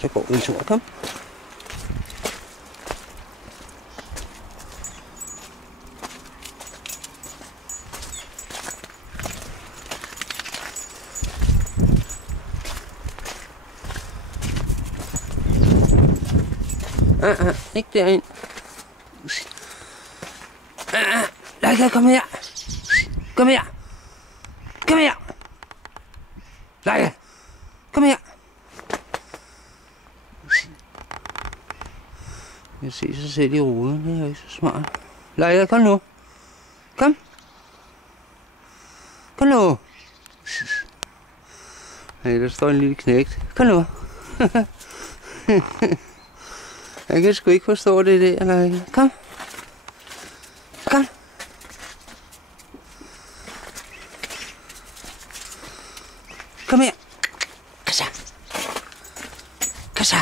Så går vi en tur. Kom. Ikke derind. Leica, kom her. Kom her. Kom her. Leica, kom her. Jeg ser sig selv i ruden, det er ikke så smart. Leica, kom nu. Kom. Kom nu. Nej, der står en lille knægt. Kom nu. Jeg kan sgu ikke forstå det der, Leica. Kom. Kom. Kom her. Kom så. Kom så.